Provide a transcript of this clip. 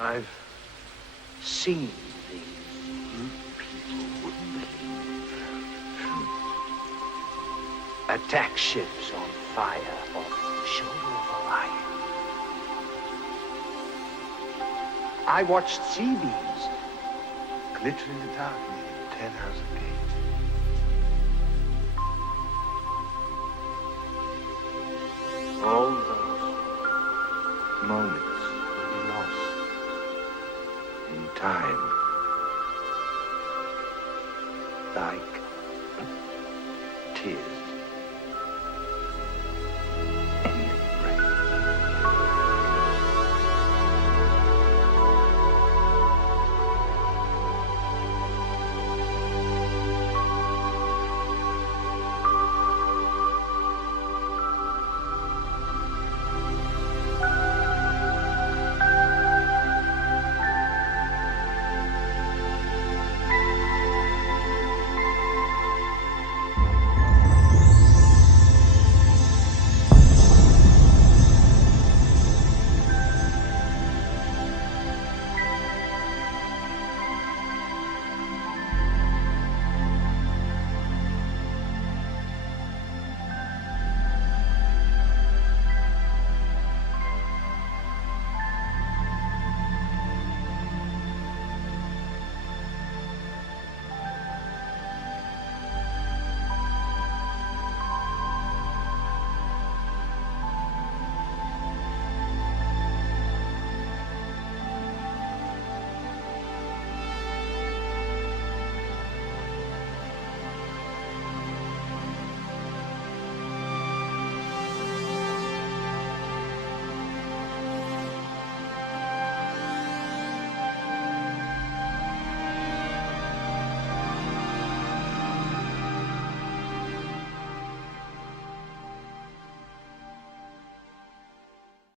I've seen things you people wouldn't believe. Attack ships on fire off the shoulder of Orion. I watched sea beams glitter in the dark near 10 Houses Gate. All those moments will be lost in time, like tears.